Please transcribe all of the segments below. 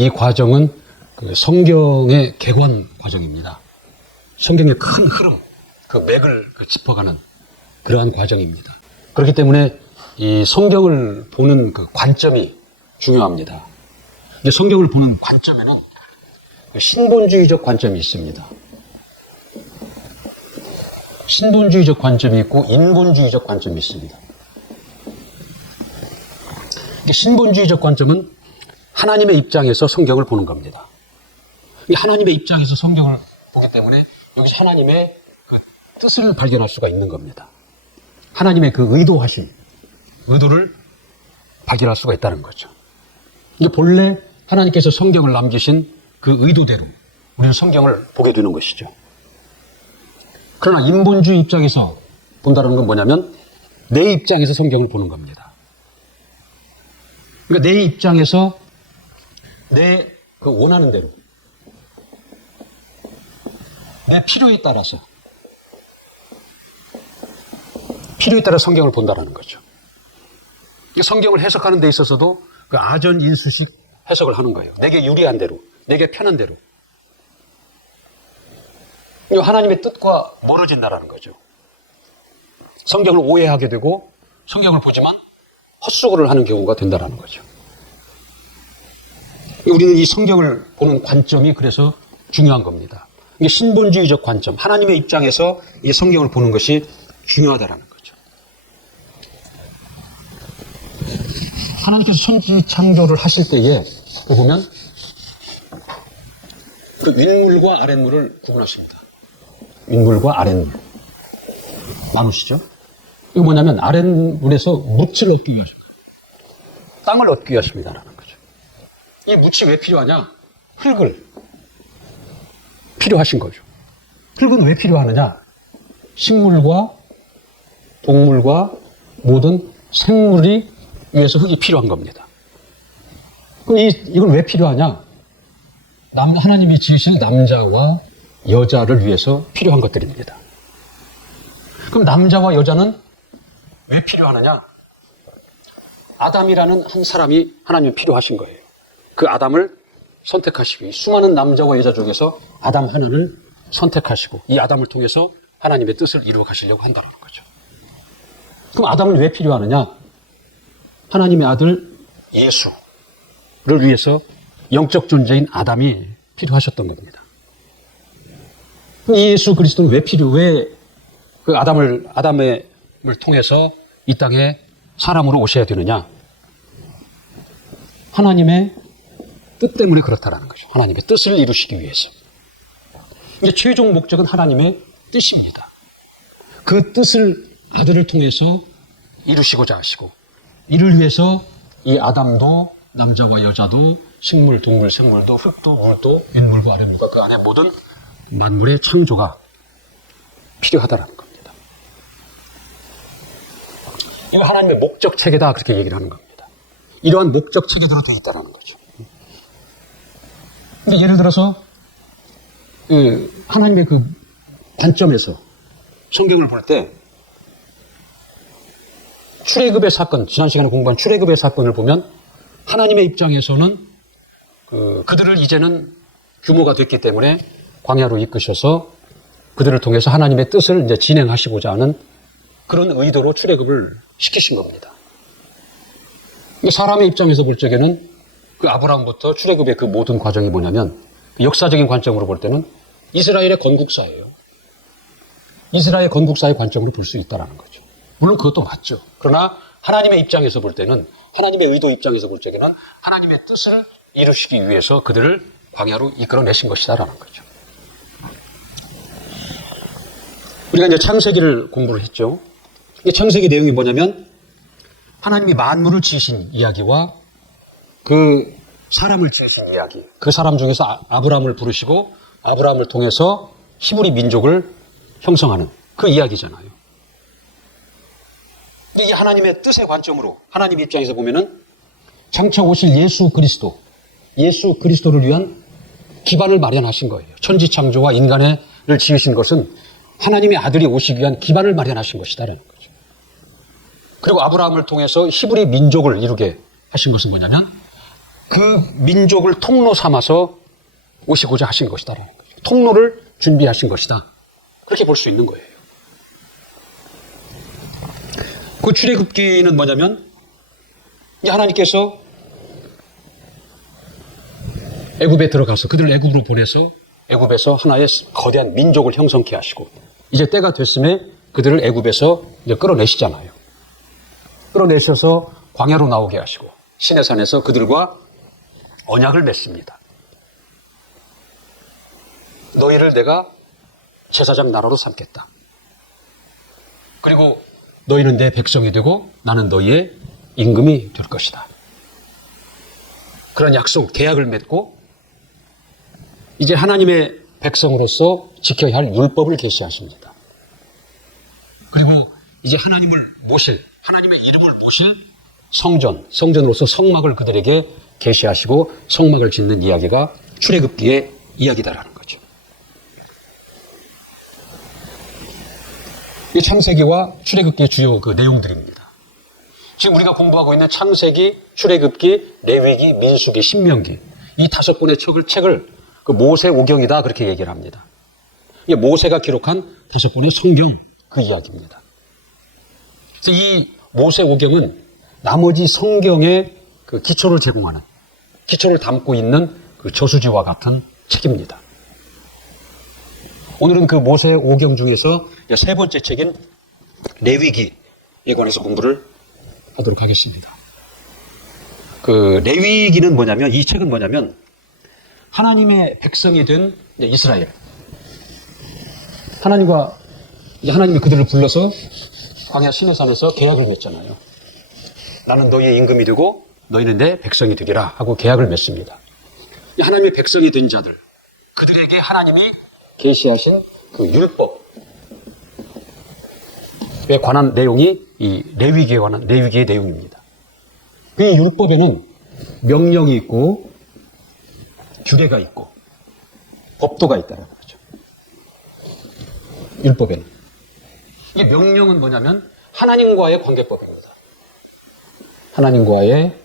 이 과정은 그 성경의 개관 과정입니다. 성경의 큰 흐름, 그 맥을 짚어가는 그러한 과정입니다. 그렇기 때문에 이 성경을 보는 그 관점이 중요합니다. 근데 성경을 보는 관점에는 신본주의적 관점이 있습니다. 신본주의적 관점이 있고 인본주의적 관점이 있습니다. 신본주의적 관점은 하나님의 입장에서 성경을 보는 겁니다. 하나님의 입장에서 성경을 보기 때문에 여기서 하나님의 그 뜻을 발견할 수가 있는 겁니다. 하나님의 그 의도를 발견할 수가 있다는 거죠. 이게 본래 하나님께서 성경을 남기신 그 의도대로 우리는 성경을 보게 되는 것이죠. 그러나 인본주의 입장에서 본다는 건 뭐냐면 내 입장에서 성경을 보는 겁니다. 그러니까 내 입장에서 내 그 원하는 대로 내 필요에 따라서 성경을 본다라는 거죠. 성경을 해석하는 데 있어서도 그 아전인수식 해석을 하는 거예요. 내게 유리한 대로, 내게 편한 대로. 하나님의 뜻과 멀어진다라는 거죠. 성경을 오해하게 되고 성경을 보지만 헛수고를 하는 경우가 된다라는 거죠. 우리는 이 성경을 보는 관점이 그래서 중요한 겁니다. 이게 신본주의적 관점, 하나님의 입장에서 이 성경을 보는 것이 중요하다라는 거죠. 하나님께서 천지 창조를 하실 때에 보면 그 윗물과 아랫물을 구분하십니다. 윗물과 아랫물 나누시죠. 이거 뭐냐면 아랫물에서 묻을 얻기 위하십니다. 땅을 얻기 위하십니다라는 거죠. 이 묻이 왜 필요하냐? 흙을 필요하신 거죠. 흙은 왜 필요하느냐? 식물과 동물과 모든 생물이 위해서 흙이 필요한 겁니다. 그럼 이건 왜 필요하냐? 하나님이 지으신 남자와 여자를 위해서 필요한 것들입니다. 그럼 남자와 여자는 왜 필요하느냐? 아담이라는 한 사람이 하나님이 필요하신 거예요. 그 아담을 선택하시고 이 수많은 남자와 여자 중에서 아담 하나를 선택하시고 이 아담을 통해서 하나님의 뜻을 이루어 가시려고 한다는 거죠. 그럼 아담은 왜 필요하느냐? 하나님의 아들 예수를 위해서 영적 존재인 아담이 필요하셨던 겁니다. 예수 그리스도는 왜 그 아담을 통해서 이 땅에 사람으로 오셔야 되느냐? 하나님의 뜻 때문에 그렇다라는 거죠. 하나님의 뜻을 이루시기 위해서. 이게 최종 목적은 하나님의 뜻입니다. 그 뜻을 아들을 통해서 이루시고자 하시고 이를 위해서 이 아담도 남자와 여자도 식물, 동물, 생물도 흙도 물도 윗물과 아랫물과 그 안에 모든 만물의 창조가 필요하다라는 겁니다. 이거 하나님의 목적 체계다 그렇게 얘기를 하는 겁니다. 이러한 목적 체계대로 되어 있다는 거죠. 예를 들어서 하나님의 그 관점에서 성경을 볼 때 출애굽의 사건, 지난 시간에 공부한 출애굽의 사건을 보면 하나님의 입장에서는 그들을 이제는 규모가 됐기 때문에 광야로 이끄셔서 그들을 통해서 하나님의 뜻을 이제 진행하시고자 하는 그런 의도로 출애굽을 시키신 겁니다. 사람의 입장에서 볼 적에는 그 아브라함부터 출애굽의 그 모든 과정이 뭐냐면 역사적인 관점으로 볼 때는 이스라엘의 건국사예요. 이스라엘 건국사의 관점으로 볼 수 있다는 거죠. 물론 그것도 맞죠. 그러나 하나님의 입장에서 볼 때는 하나님의 의도 입장에서 볼 적에는 하나님의 뜻을 이루시기 위해서 그들을 광야로 이끌어내신 것이다라는 거죠. 우리가 이제 창세기를 공부를 했죠. 이 창세기 내용이 뭐냐면 하나님이 만물을 지으신 이야기와 그 사람을 지으신 이야기, 그 사람 중에서 아브라함을 부르시고 아브라함을 통해서 히브리 민족을 형성하는 그 이야기잖아요. 이게 하나님의 뜻의 관점으로 하나님 입장에서 보면은 장차 오실 예수 그리스도를 위한 기반을 마련하신 거예요. 천지 창조와 인간을 지으신 것은 하나님의 아들이 오시기 위한 기반을 마련하신 것이다라는 거죠. 그리고 아브라함을 통해서 히브리 민족을 이루게 하신 것은 뭐냐면 그 민족을 통로 삼아서 오시고자 하신 것이다라는 거죠. 통로를 준비하신 것이다. 그렇게 볼 수 있는 거예요. 그 출애굽기는 뭐냐면 하나님께서 애굽에 들어가서 그들을 애굽으로 보내서 애굽에서 하나의 거대한 민족을 형성케 하시고 이제 때가 됐음에 그들을 애굽에서 이제 끌어내시잖아요. 끌어내셔서 광야로 나오게 하시고 시내산에서 그들과 언약을 맺습니다. 너희를 내가 제사장 나라로 삼겠다. 그리고 너희는 내 백성이 되고 나는 너희의 임금이 될 것이다. 그런 약속, 계약을 맺고 이제 하나님의 백성으로서 지켜야 할 율법을 계시하십니다. 그리고 이제 하나님을 모실, 하나님의 이름을 모실 성전으로서 성막을 그들에게 계시하시고 성막을 짓는 이야기가 출애굽기의 이야기다라는 거죠. 이 창세기와 출애굽기의 주요 그 내용들입니다. 지금 우리가 공부하고 있는 창세기, 출애굽기, 레위기, 민수기, 신명기 이 5권의 책을 그 모세 오경이다 그렇게 얘기를 합니다. 이게 모세가 기록한 5권의 성경 그 이야기입니다. 그래서 이 모세 오경은 나머지 성경의 그 기초를 제공하는, 기초를 담고 있는 그 저수지와 같은 책입니다. 오늘은 그 모세 오경 중에서 3번째 책인 레위기에 관해서 공부를 하도록 하겠습니다. 그 레위기는 뭐냐면, 이 책은 뭐냐면 하나님의 백성이 된 이스라엘, 하나님이 그들을 불러서 광야 시내산에서 계약을 맺잖아요. 나는 너희의 임금이 되고 너희는 내 백성이 되리라 하고 계약을 맺습니다. 하나님의 백성이 된 자들, 그들에게 하나님이 계시하신 그 율법에 관한 내용이 이 레위기에 관한 레위기의 내용입니다. 그 율법에는 명령이 있고 규례가 있고 법도가 있다는 거죠. 율법에는. 이게 명령은 뭐냐면 하나님과의 관계법입니다. 하나님과의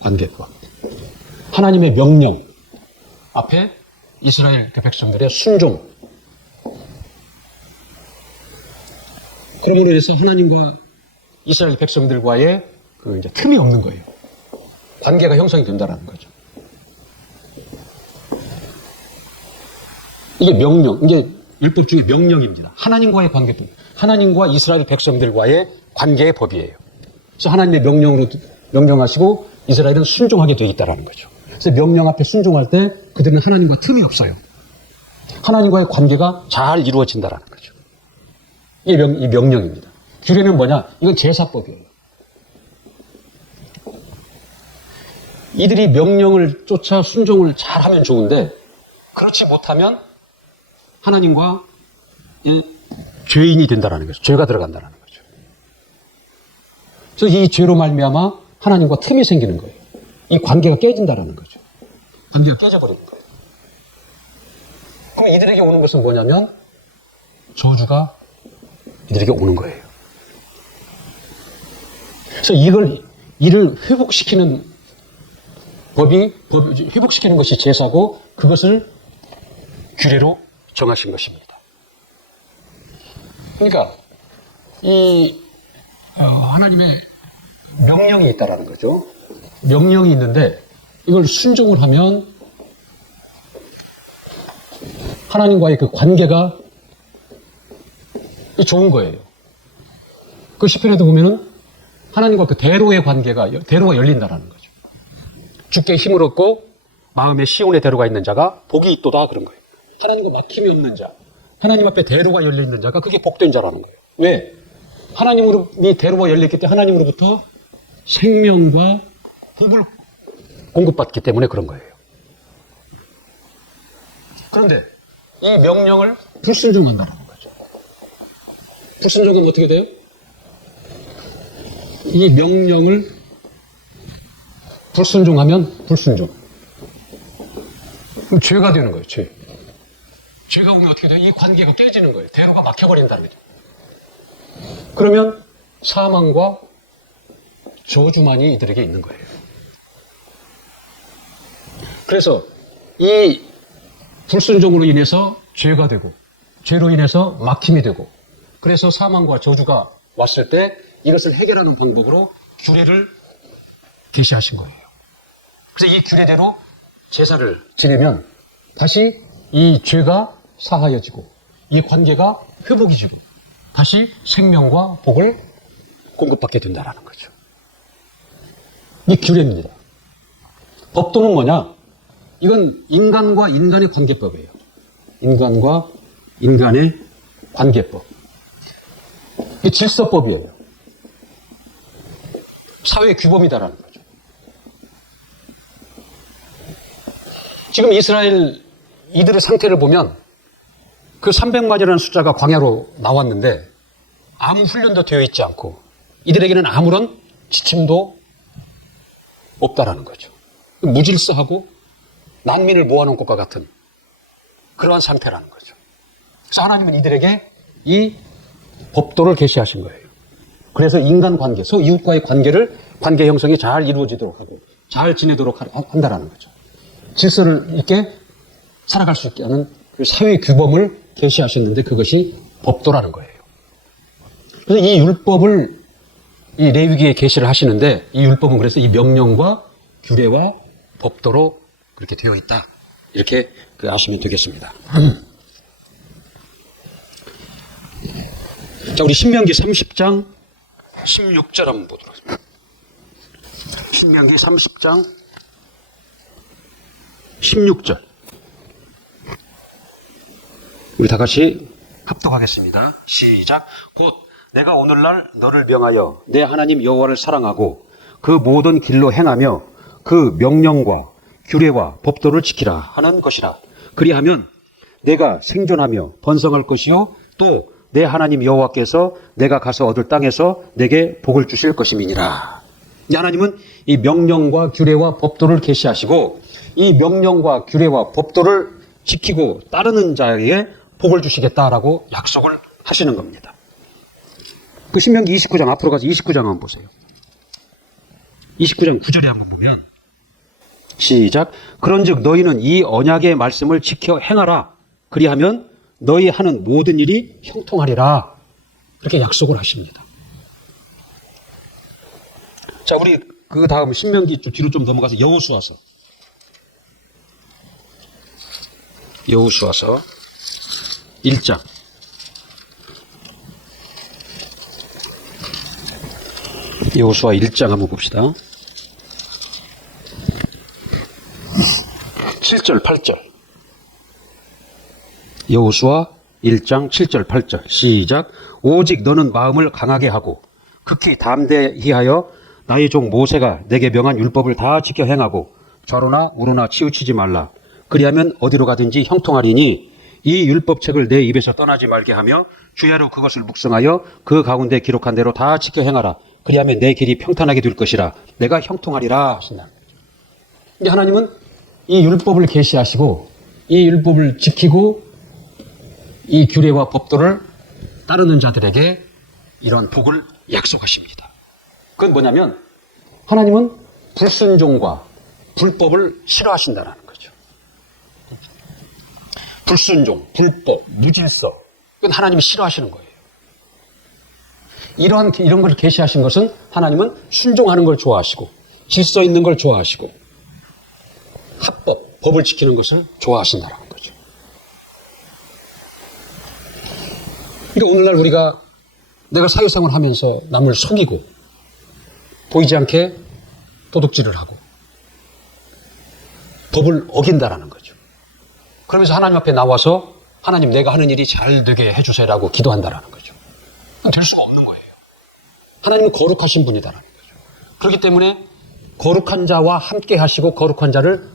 관계법. 하나님의 명령 앞에 이스라엘 그 백성들의 순종. 그러므로 인해서 하나님과 이스라엘 백성들과의 그 이제 틈이 없는 거예요. 관계가 형성이 된다는 거죠. 이게 명령, 이게 율법 중에 명령입니다. 하나님과의 관계법. 하나님과 이스라엘 백성들과의 관계의 법이에요. 그래서 하나님의 명령하시고 이스라엘은 순종하게 되어 있다는 거죠. 그래서 명령 앞에 순종할 때 그들은 하나님과 틈이 없어요. 하나님과의 관계가 잘 이루어진다는 거죠. 이게 이 명령입니다. 규례는 뭐냐? 이건 제사법이에요. 이들이 명령을 쫓아 순종을 잘하면 좋은데 그렇지 못하면 하나님과 죄인이 된다는 거죠. 죄가 들어간다는 거죠. 그래서 이 죄로 말미암아 하나님과 틈이 생기는 거예요. 이 관계가 깨진다는 거죠. 관계가 깨져버리는 거예요. 그럼 이들에게 오는 것은 뭐냐면 저주가 이들에게 오는 거예요. 그래서 이를 회복시키는 회복시키는 것이 제사고 그것을 규례로 정하신 것입니다. 그러니까 하나님의 명령이 있다라는 거죠. 명령이 있는데 이걸 순종을 하면 하나님과의 그 관계가 좋은 거예요. 그 시편에도 보면은 하나님과 그 대로의 관계가 열린다라는 거죠. 주께 힘을 얻고 마음에 시온의 대로가 있는 자가 복이 있도다 그런 거예요. 하나님과 막힘이 없는 자, 하나님 앞에 대로가 열려있는 자가 그게 복된 자라는 거예요. 왜? 하나님이 대로가 열렸기 때문에 하나님으로부터 생명과 복을 공급받기 때문에 그런 거예요. 그런데 이 명령을 불순종한다는 거죠. 불순종은 어떻게 돼요? 이 명령을 불순종하면 불순종. 그럼 죄가 되는 거예요, 죄. 죄가 오면 어떻게 돼요? 이 관계가 깨지는 거예요. 대로가 막혀버린다는 거죠. 그러면 사망과 저주만이 이들에게 있는 거예요. 그래서 이 불순종으로 인해서 죄가 되고 죄로 인해서 막힘이 되고 그래서 사망과 저주가 왔을 때 이것을 해결하는 방법으로 규례를 계시하신 거예요. 그래서 이 규례대로 제사를 지내면 다시 이 죄가 사하여지고 이 관계가 회복이 지고 다시 생명과 복을 공급받게 된다는 거죠. 이 규례입니다. 법도는 뭐냐? 이건 인간과 인간의 관계법이에요. 인간과 인간의 관계법. 이게 질서법이에요. 사회 규범이다라는 거죠. 지금 이스라엘 이들의 상태를 보면 그 300만이라는 숫자가 광야로 나왔는데 아무 훈련도 되어 있지 않고 이들에게는 아무런 지침도 없다라는 거죠. 무질서하고 난민을 모아놓은 것과 같은 그러한 상태라는 거죠. 그래서 하나님은 이들에게 이 법도를 계시하신 거예요. 그래서 인간관계, 이웃과의 관계 형성이 잘 이루어지도록 하고 잘 지내도록 한다라는 거죠. 질서를 있게 살아갈 수 있게 하는 그 사회 규범을 계시하셨는데 그것이 법도라는 거예요. 그래서 이 율법을 이 레위기에 계시를 하시는데 이 율법은 그래서 이 명령과 규례와 법도로 그렇게 되어 있다. 이렇게 아시면 되겠습니다. 자, 우리 신명기 30장 16절 한번 보도록 하겠습니다. 신명기 30장 16절. 우리 다 같이 합독하겠습니다. 시작. 곧 내가 오늘날 너를 명하여 내 하나님 여호와를 사랑하고 그 모든 길로 행하며 그 명령과 규례와 법도를 지키라 하는 것이라. 그리하면 내가 생존하며 번성할 것이요 또 내 하나님 여호와께서 내가 가서 얻을 땅에서 내게 복을 주실 것임이니라. 하나님은 이 명령과 규례와 법도를 계시하시고 이 명령과 규례와 법도를 지키고 따르는 자에게 복을 주시겠다라고 약속을 하시는 겁니다. 그 신명기 29장 앞으로 가서 29장 한번 보세요. 29장 9절에 한번 보면 시작. 그런즉 너희는 이 언약의 말씀을 지켜 행하라. 그리하면 너희 하는 모든 일이 형통하리라. 그렇게 약속을 하십니다. 자, 우리 그 다음 신명기 뒤로 좀 넘어가서 여호수아서 1장. 여호수아 1장 한번 봅시다. 7절, 8절. 여호수아 1장 7절, 8절. 시작. 오직 너는 마음을 강하게 하고 극히 담대히 하여 나의 종 모세가 내게 명한 율법을 다 지켜 행하고 좌로나 우로나 치우치지 말라. 그리하면 어디로 가든지 형통하리니 이 율법책을 내 입에서 떠나지 말게 하며 주야로 그것을 묵상하여 그 가운데 기록한 대로 다 지켜 행하라. 그리하면 내 길이 평탄하게 될 것이라. 내가 형통하리라 하신다. 근데 하나님은 이 율법을 계시하시고 이 율법을 지키고 이 규례와 법도를 따르는 자들에게 이런 복을 약속하십니다. 그건 뭐냐면 하나님은 불순종과 불법을 싫어하신다는 거죠. 불순종, 불법, 무질서, 그건 하나님이 싫어하시는 거예요. 이런 걸 계시하신 것은 하나님은 순종하는 걸 좋아하시고 질서 있는 걸 좋아하시고 합법, 법을 지키는 것을 좋아하신다는 거죠. 그러니까 오늘날 우리가 내가 사회생활 하면서 남을 속이고 보이지 않게 도둑질을 하고 법을 어긴다라는 거죠. 그러면서 하나님 앞에 나와서 하나님 내가 하는 일이 잘 되게 해주세요라고 기도한다라는 거죠. 될 수가 없는 거예요. 하나님은 거룩하신 분이다라는 거죠. 그렇기 때문에 거룩한 자와 함께 하시고 거룩한 자를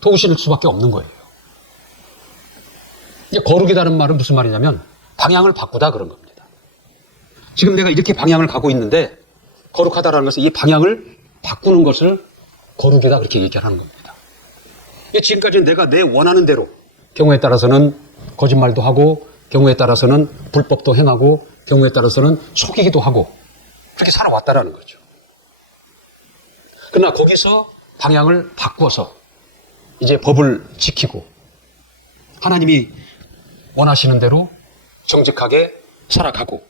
도우실 수밖에 없는 거예요. 거룩이라는 말은 무슨 말이냐면 방향을 바꾸다 그런 겁니다. 지금 내가 이렇게 방향을 가고 있는데 거룩하다라는 것은 이 방향을 바꾸는 것을 거룩이다 그렇게 얘기하는 겁니다. 지금까지는 내가 내 원하는 대로 경우에 따라서는 거짓말도 하고 경우에 따라서는 불법도 행하고 경우에 따라서는 속이기도 하고 그렇게 살아왔다라는 거죠. 그러나 거기서 방향을 바꿔서 이제 법을 지키고 하나님이 원하시는 대로 정직하게 살아가고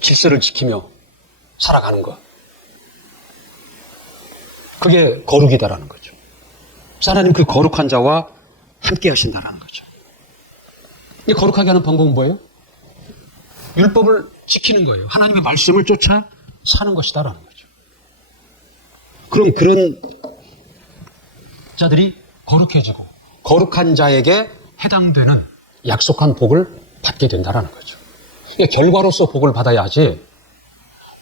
질서를 지키며 살아가는 것. 그게 거룩이다라는 거죠. 하나님 그 거룩한 자와 함께 하신다는 거죠. 이 거룩하게 하는 방법은 뭐예요? 율법을 지키는 거예요. 하나님의 말씀을 쫓아 사는 것이다라는 거죠. 그럼 그런 자들이 거룩해지고 거룩한 자에게 해당되는 약속한 복을 받게 된다라는 거죠. 그러니까 결과로서 복을 받아야 하지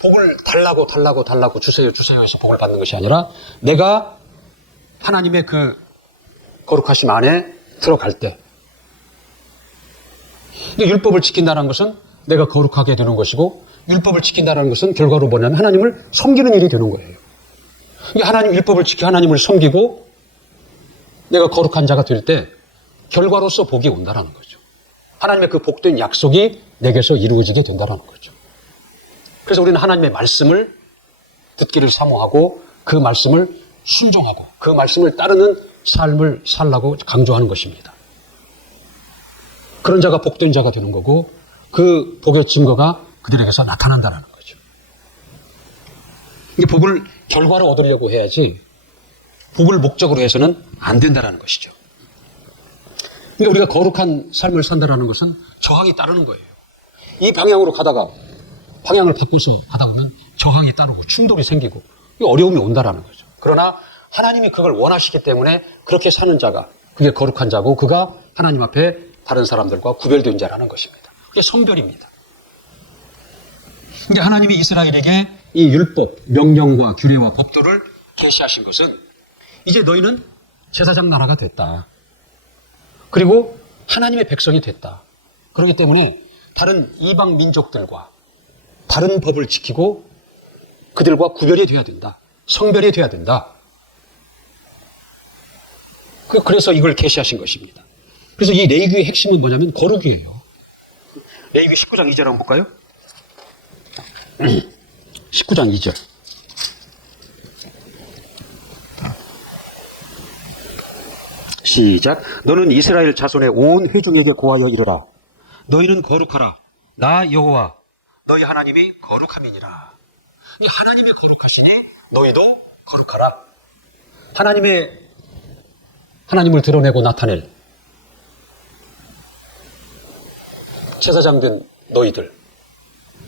복을 달라고 주세요 해서 복을 받는 것이 아니라 내가 하나님의 그 거룩하심 안에 들어갈 때 율법을 지킨다는 것은 내가 거룩하게 되는 것이고 율법을 지킨다는 것은 결과로 뭐냐면 하나님을 섬기는 일이 되는 거예요. 그러니까 하나님 율법을 지켜 하나님을 섬기고 내가 거룩한 자가 될 때 결과로서 복이 온다는 거죠. 하나님의 그 복된 약속이 내게서 이루어지게 된다는 거죠. 그래서 우리는 하나님의 말씀을 듣기를 사모하고 그 말씀을 순종하고 그 말씀을 따르는 삶을 살라고 강조하는 것입니다. 그런 자가 복된 자가 되는 거고 그 복의 증거가 그들에게서 나타난다는 거죠. 이게 복을 결과로 얻으려고 해야지 복을 목적으로 해서는 안 된다는 것이죠. 그러니까 우리가 거룩한 삶을 산다는 것은 저항이 따르는 거예요. 이 방향으로 가다가 방향을 바꿔서 하다 보면 저항이 따르고 충돌이 생기고 어려움이 온다는 거죠. 그러나 하나님이 그걸 원하시기 때문에 그렇게 사는 자가 그게 거룩한 자고 그가 하나님 앞에 다른 사람들과 구별된 자라는 것입니다. 그게 성별입니다. 그러니까 하나님이 이스라엘에게 이 율법, 명령과 규례와 법도를 계시하신 것은 이제 너희는 제사장 나라가 됐다. 그리고 하나님의 백성이 됐다. 그렇기 때문에 다른 이방 민족들과 다른 법을 지키고 그들과 구별이 돼야 된다. 성별이 돼야 된다. 그래서 이걸 계시하신 것입니다. 그래서 이 레위기의 핵심은 뭐냐면 거룩이에요. 레위기 19장 2절 한번 볼까요? 19장 2절. 시작. 너는 이스라엘 자손의 온 회중에게 고하여 이르라. 너희는 거룩하라. 나 여호와 너희 하나님이 거룩함이니라. 하나님이 거룩하시니 너희도 거룩하라. 하나님을 드러내고 나타낼 제사장된 너희들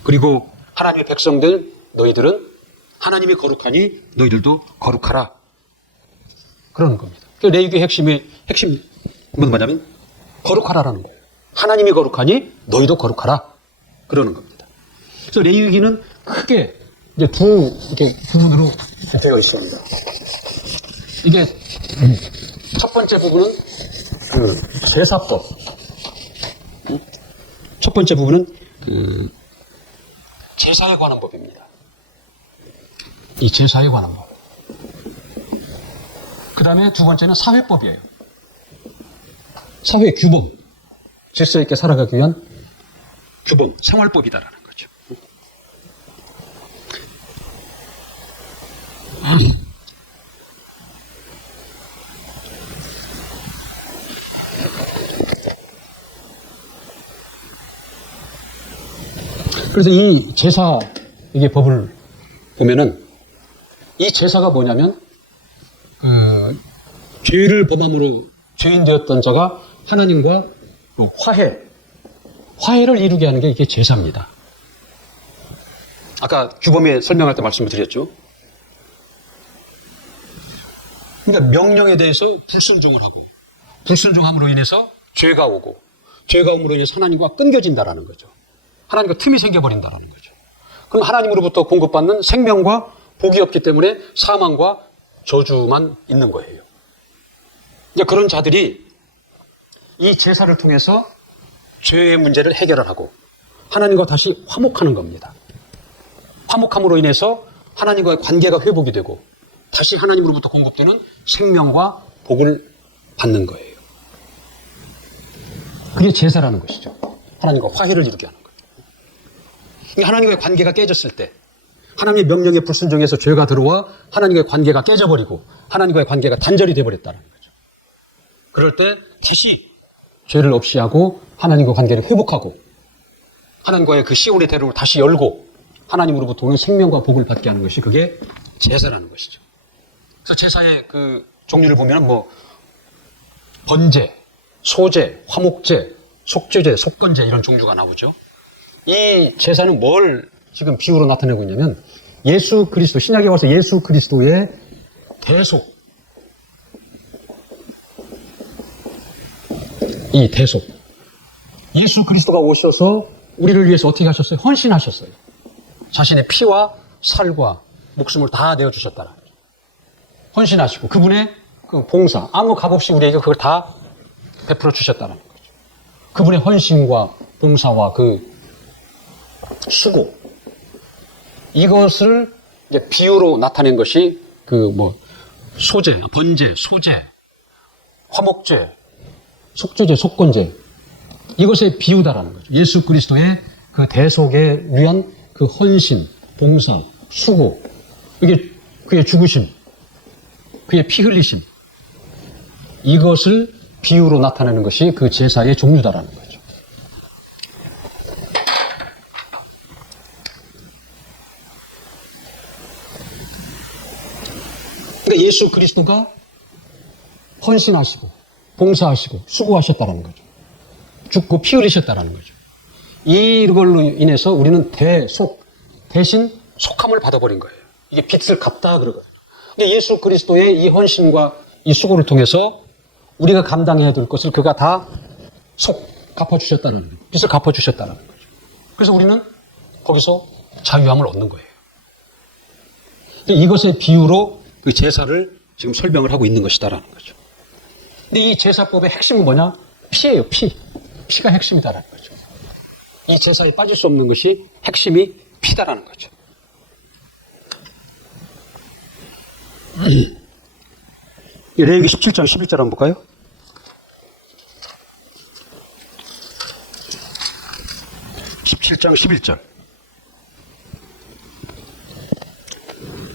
그리고 하나님의 백성된 너희들은 하나님이 거룩하니 너희들도 거룩하라. 그러는 겁니다. 레위기의 핵심은 뭐냐면 거룩하라라는 거예요. 하나님이 거룩하니 너희도 거룩하라. 그러는 겁니다. 그래서 레위기는 크게 이제 두 부분으로 되어 있습니다. 이게 첫 번째 부분은 그 제사법. 첫 번째 부분은 그 제사에 관한 법입니다. 이 제사에 관한 법. 그 다음에 두 번째는 사회법이에요. 사회 규범. 질서 있게 살아가기 위한 규범, 생활법이다라는 거죠. 그래서 이 제사, 이게 법을 보면은 이 제사가 뭐냐면 죄를 범함으로 죄인 되었던 자가 하나님과 화해를 이루게 하는 게 이게 제사입니다. 아까 규범에 설명할 때 말씀을 드렸죠. 그러니까 명령에 대해서 불순종을 하고 불순종함으로 인해서 죄가 오고 죄가 옴으로 인해서 하나님과 끊겨진다라는 거죠. 하나님과 틈이 생겨버린다라는 거죠. 그럼 하나님으로부터 공급받는 생명과 복이 없기 때문에 사망과 저주만 있는 거예요. 이제 그런 자들이 이 제사를 통해서 죄의 문제를 해결을 하고 하나님과 다시 화목하는 겁니다. 화목함으로 인해서 하나님과의 관계가 회복이 되고 다시 하나님으로부터 공급되는 생명과 복을 받는 거예요. 그게 제사라는 것이죠. 하나님과 화해를 이루게 하는 거예요. 하나님과의 관계가 깨졌을 때 하나님의 명령에 불순종해서 죄가 들어와 하나님과의 관계가 깨져버리고 하나님과의 관계가 단절이 되어버렸다는 거예요. 그럴 때 다시 죄를 없이 하고 하나님과 관계를 회복하고 하나님과의 그 시온의 대로를 다시 열고 하나님으로부터 오는 생명과 복을 받게 하는 것이 그게 제사라는 것이죠. 그래서 제사의 그 종류를 보면 뭐 번제, 소제, 화목제, 속죄제, 속건제 이런 종류가 나오죠. 이 제사는 뭘 지금 비유로 나타내고 있냐면 예수 그리스도, 신약에 와서 예수 그리스도의 대속, 이 대속. 예수 그리스도가 오셔서 우리를 위해서 어떻게 하셨어요? 헌신하셨어요. 자신의 피와 살과 목숨을 다 내어주셨다는 거죠. 헌신하시고 그분의 그 봉사, 아무 값 없이 우리에게 그걸 다 베풀어 주셨다는 거죠. 그분의 헌신과 봉사와 그 수고, 이것을 이제 비유로 나타낸 것이 그 뭐 소제, 번제, 소제, 화목제, 속죄제, 속건제, 이것의 비유다라는 거죠. 예수 그리스도의 그 대속에 위한 그 헌신, 봉사, 수고, 이게 그의 죽으심, 그의 피 흘리심, 이것을 비유로 나타내는 것이 그 제사의 종류다라는 거죠. 그러니까 예수 그리스도가 헌신하시고 봉사하시고 수고하셨다는 거죠. 죽고 피 흘리셨다는 거죠. 이걸로 인해서 우리는 대신 속함을 받아버린 거예요. 이게 빚을 갚다 그러거든요. 근데 예수 그리스도의 이 헌신과 이 수고를 통해서 우리가 감당해야 될 것을 그가 다 갚아주셨다는 거예요. 빚을 갚아주셨다는 거죠. 그래서 우리는 거기서 자유함을 얻는 거예요. 이것의 비유로 그 제사를 지금 설명을 하고 있는 것이다라는 거죠. 근데 이 제사법의 핵심은 뭐냐? 피예요, 피. 피가 핵심이다라는 거죠. 이 제사에 빠질 수 없는 것이 핵심이 피다라는 거죠. 레위기 17장 11절 한번 볼까요? (17장 11절)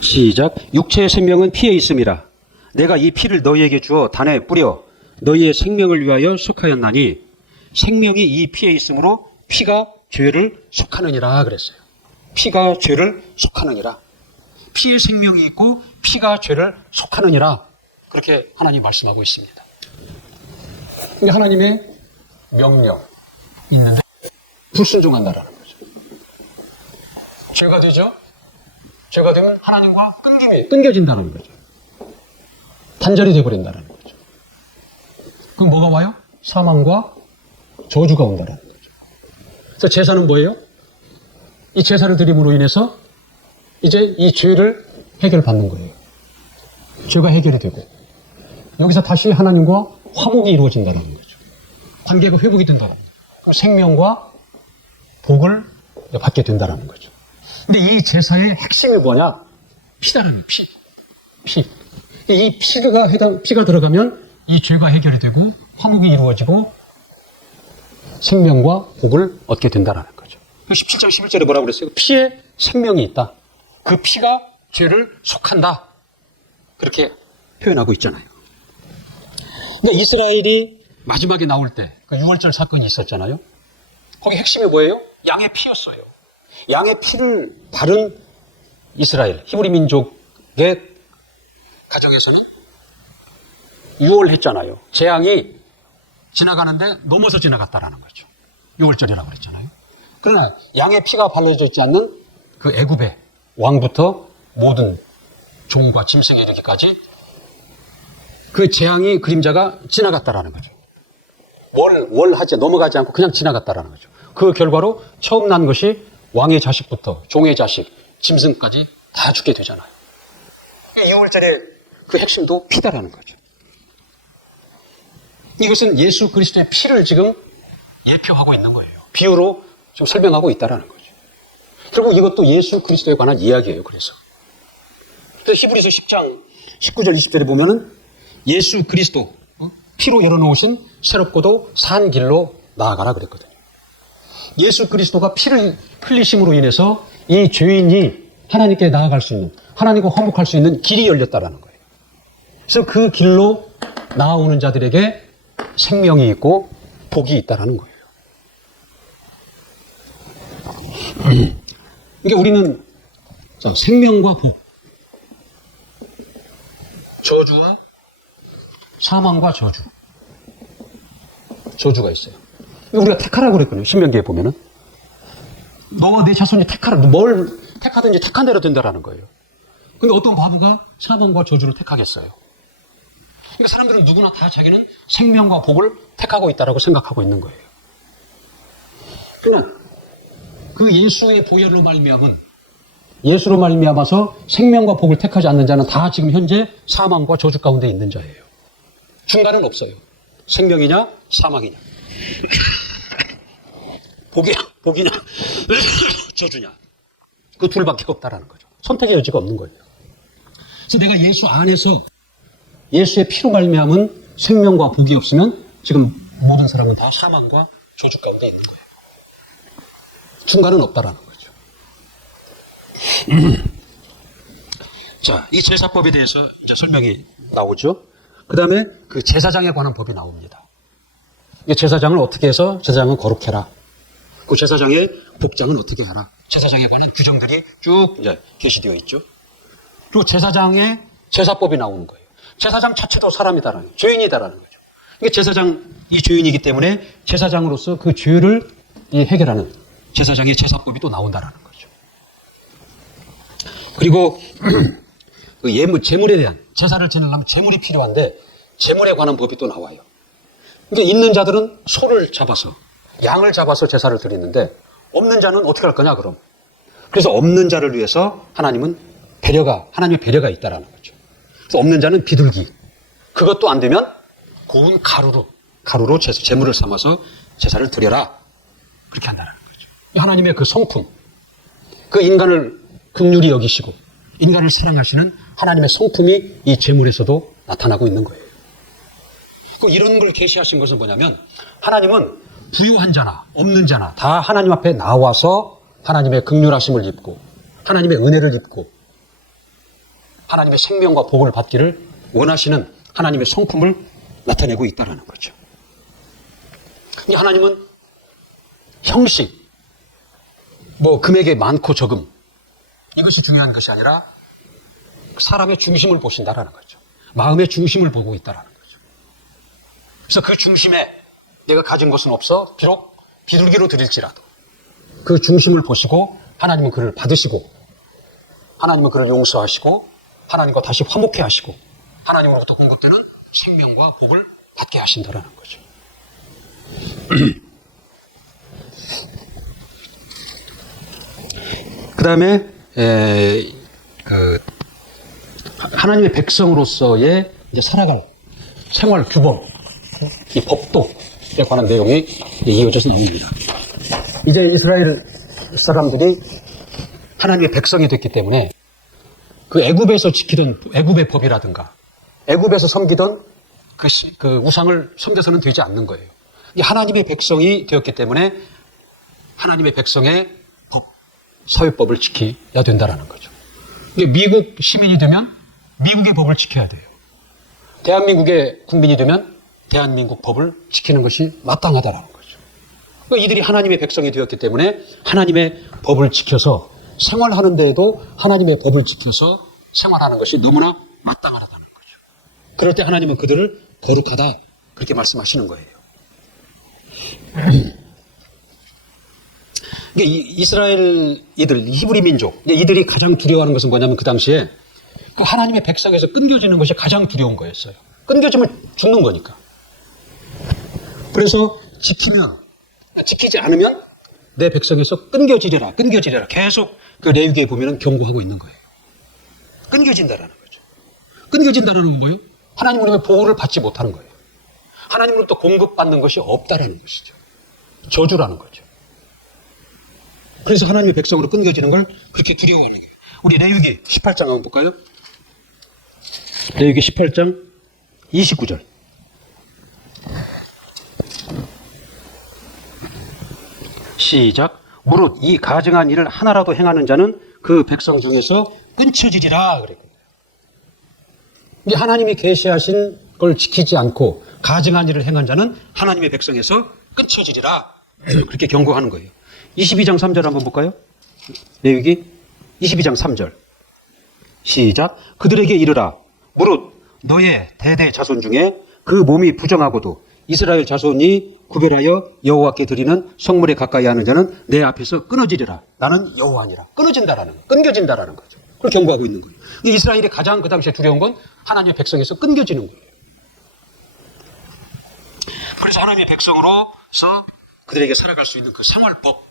시작. 육체의 생명은 피에 있음이라. 내가 이 피를 너희에게 주어 단에 뿌려 너희의 생명을 위하여 속하였나니 생명이 이 피에 있으므로 피가 죄를 속하느니라 그랬어요. 피가 죄를 속하느니라. 피에 생명이 있고 피가 죄를 속하느니라. 그렇게 하나님이 말씀하고 있습니다. 이게 하나님의 명령 있는데 불순종한다라는 거죠. 죄가 되죠? 죄가 되면 하나님과 끊겨진다는 거죠. 단절이 되어버린다는 거죠. 그럼 뭐가 와요? 사망과 저주가 온다는 거죠. 그래서 제사는 뭐예요? 이 제사를 드림으로 인해서 이제 이 죄를 해결받는 거예요. 죄가 해결이 되고 여기서 다시 하나님과 화목이 이루어진다는 거죠. 관계가 회복이 된다는 거죠. 생명과 복을 받게 된다는 거죠. 근데 이 제사의 핵심이 뭐냐? 피다라는 피. 이 피가 들어가면 이 죄가 해결이 되고 화목이 이루어지고 생명과 복을 얻게 된다라는 거죠. 17장 11절에 뭐라고 그랬어요? 피에 생명이 있다. 그 피가 죄를 속한다. 그렇게 표현하고 있잖아요. 근데 이스라엘이 마지막에 나올 때 그 6월절 사건이 있었잖아요. 거기 핵심이 뭐예요? 양의 피였어요. 양의 피를 바른 이스라엘, 히브리 민족의 가정에서는 유월했잖아요. 재앙이 지나가는데 넘어서 지나갔다라는 거죠. 유월절이라고 그랬잖아요. 그러나 양의 피가 발라져 있지 않는 그 애굽의 왕부터 모든 종과 짐승에 이르기까지 그 재앙이 그림자가 지나갔다라는 거죠. 넘어가지 않고 그냥 지나갔다라는 거죠. 그 결과로 처음 난 것이 왕의 자식부터 종의 자식, 짐승까지 다 죽게 되잖아요. 2월절의 그 핵심도 피다라는 거죠. 이것은 예수 그리스도의 피를 지금 예표하고 있는 거예요. 비유로 좀 설명하고 있다라는 거죠. 결국 이것도 예수 그리스도에 관한 이야기예요. 그래서 히브리서 10장 19절 20절에 보면은 예수 그리스도 피로 열어놓으신 새롭고도 산 길로 나아가라 그랬거든요. 예수 그리스도가 피를 흘리심으로 인해서 이 죄인이 하나님께 나아갈 수 있는, 하나님과 화목할 수 있는 길이 열렸다라는 거예요. 그래서 그 길로 나아오는 자들에게 생명이 있고 복이 있다라는 거예요. 그러니까 우리는 생명과 복, 저주와 사망과 저주가 있어요. 우리가 택하라고 그랬거든요. 신명기에 보면은 너와 내 자손이 택하라. 뭘 택하든지 택한 대로 된다라는 거예요. 근데 어떤 바보가 사망과 저주를 택하겠어요? 그러니까 사람들은 누구나 다 자기는 생명과 복을 택하고 있다라고 생각하고 있는 거예요. 그러나 그 예수의 보혈로 예수로 말미암아서 생명과 복을 택하지 않는 자는 다 지금 현재 사망과 저주 가운데 있는 자예요. 중간은 없어요. 생명이냐 사망이냐 복이냐 저주냐 그 둘밖에 없다라는 거죠. 선택의 여지가 없는 거예요. 그래서 내가 예수 안에서 예수의 피로 말미암은 생명과 복이 없으면 지금 모든 사람은 다 사망과 저주 가운데 있는 거예요. 중간은 없다라는 거죠. 자, 이 제사법에 대해서 이제 설명이 나오죠. 그 다음에 그 제사장에 관한 법이 나옵니다. 이 제사장을 어떻게 해서 제사장은 거룩해라. 그 제사장의 복장은 어떻게 하라. 제사장에 관한 규정들이 쭉 이제 게시되어 있죠. 그리고 제사장의 제사법이 나오는 거예요. 제사장 자체도 사람이다라는 거예요. 죄인이다라는 거죠. 그러니까 제사장이 죄인이기 때문에 제사장으로서 그 죄를 해결하는 제사장의 제사법이 또 나온다라는 거죠. 그리고 그 제물에 대한 제사를 지내려면 제물이 필요한데 제물에 관한 법이 또 나와요. 그러니까 있는 자들은 소를 잡아서 양을 잡아서 제사를 드리는데 없는 자는 어떻게 할 거냐 그럼. 그래서 없는 자를 위해서 하나님의 배려가 있다라는 거죠. 그래서 없는 자는 비둘기. 그것도 안 되면 고운 가루로 제물을 삼아서 제사를 드려라. 그렇게 한다는 거죠. 하나님의 그 성품, 그 인간을 긍휼히 여기시고 인간을 사랑하시는 하나님의 성품이 이 제물에서도 나타나고 있는 거예요. 이런 걸 계시하신 것은 뭐냐면 하나님은 부유한 자나 없는 자나 다 하나님 앞에 나와서 하나님의 긍휼하심을 입고 하나님의 은혜를 입고 하나님의 생명과 복을 받기를 원하시는 하나님의 성품을 나타내고 있다는 거죠. 하나님은 형식, 금액이 많고 적음 이것이 중요한 것이 아니라 사람의 중심을 보신다라는 거죠. 마음의 중심을 보고 있다라는 거죠. 그래서 그 중심에 내가 가진 것은 없어 비록 비둘기로 드릴지라도 그 중심을 보시고 하나님은 그를 받으시고 하나님은 그를 용서하시고 하나님과 다시 화목해 하시고 하나님으로부터 공급되는 생명과 복을 받게 하신다라는 거죠. 그 다음에 하나님의 백성으로서의 이제 살아갈 생활 규범, 이 법도에 관한 내용이 이어져서 나옵니다. 이제 이스라엘 사람들이 하나님의 백성이 됐기 때문에 그 애굽에서 지키던 애굽의 법이라든가 애굽에서 섬기던 그 우상을 섬겨서는 되지 않는 거예요. 하나님의 백성이 되었기 때문에 하나님의 백성의 법, 사회법을 지켜야 된다라는 거죠. 미국 시민이 되면 미국의 법을 지켜야 돼요. 대한민국의 국민이 되면 대한민국 법을 지키는 것이 마땅하다라는 거죠. 이들이 하나님의 백성이 되었기 때문에 하나님의 법을 지켜서 생활하는 데에도 하나님의 법을 지켜서 생활하는 것이 너무나 마땅하다는 거죠. 그럴 때 하나님은 그들을 거룩하다 그렇게 말씀하시는 거예요. 이스라엘 히브리 민족 이들이 가장 두려워하는 것은 뭐냐면 그 당시에 그 하나님의 백성에서 끊겨지는 것이 가장 두려운 거였어요. 끊겨지면 죽는 거니까. 그래서 지키지 않으면 내 백성에서 끊겨지리라 계속 그 레위기에 보면은 경고하고 있는 거예요. 끊겨진다라는 거죠. 끊겨진다라는 건 뭐예요? 하나님으로부터 보호를 받지 못하는 거예요. 하나님으로부터 공급받는 것이 없다라는 것이죠. 저주라는 거죠. 그래서 하나님의 백성으로 끊겨지는 걸 그렇게 두려워하는 거예요. 우리 레위기 18장 한번 볼까요? 레위기 18장 29절. 시작. 무릇 이 가증한 일을 하나라도 행하는 자는 그 백성 중에서 끊쳐지리라 그랬거든요. 하나님이 계시하신 걸 지키지 않고 가증한 일을 행한 자는 하나님의 백성에서 끊쳐지리라. 그렇게 경고하는 거예요. 22장 3절 한번 볼까요? 레위기 22장 3절. 시작. 그들에게 이르라. 무릇 너의 대대 자손 중에 그 몸이 부정하고도 이스라엘 자손이 구별하여 여호와께 드리는 성물에 가까이 하는 자는 내 앞에서 끊어지리라. 나는 여호와니라. 끊어진다라는 거, 끊겨진다라는 거죠. 그걸 경고하고 있는 거예요. 이스라엘이 가장 그 당시에 두려운 건 하나님의 백성에서 끊겨지는 거예요. 그래서 하나님의 백성으로서 그들에게 살아갈 수 있는 그 생활법,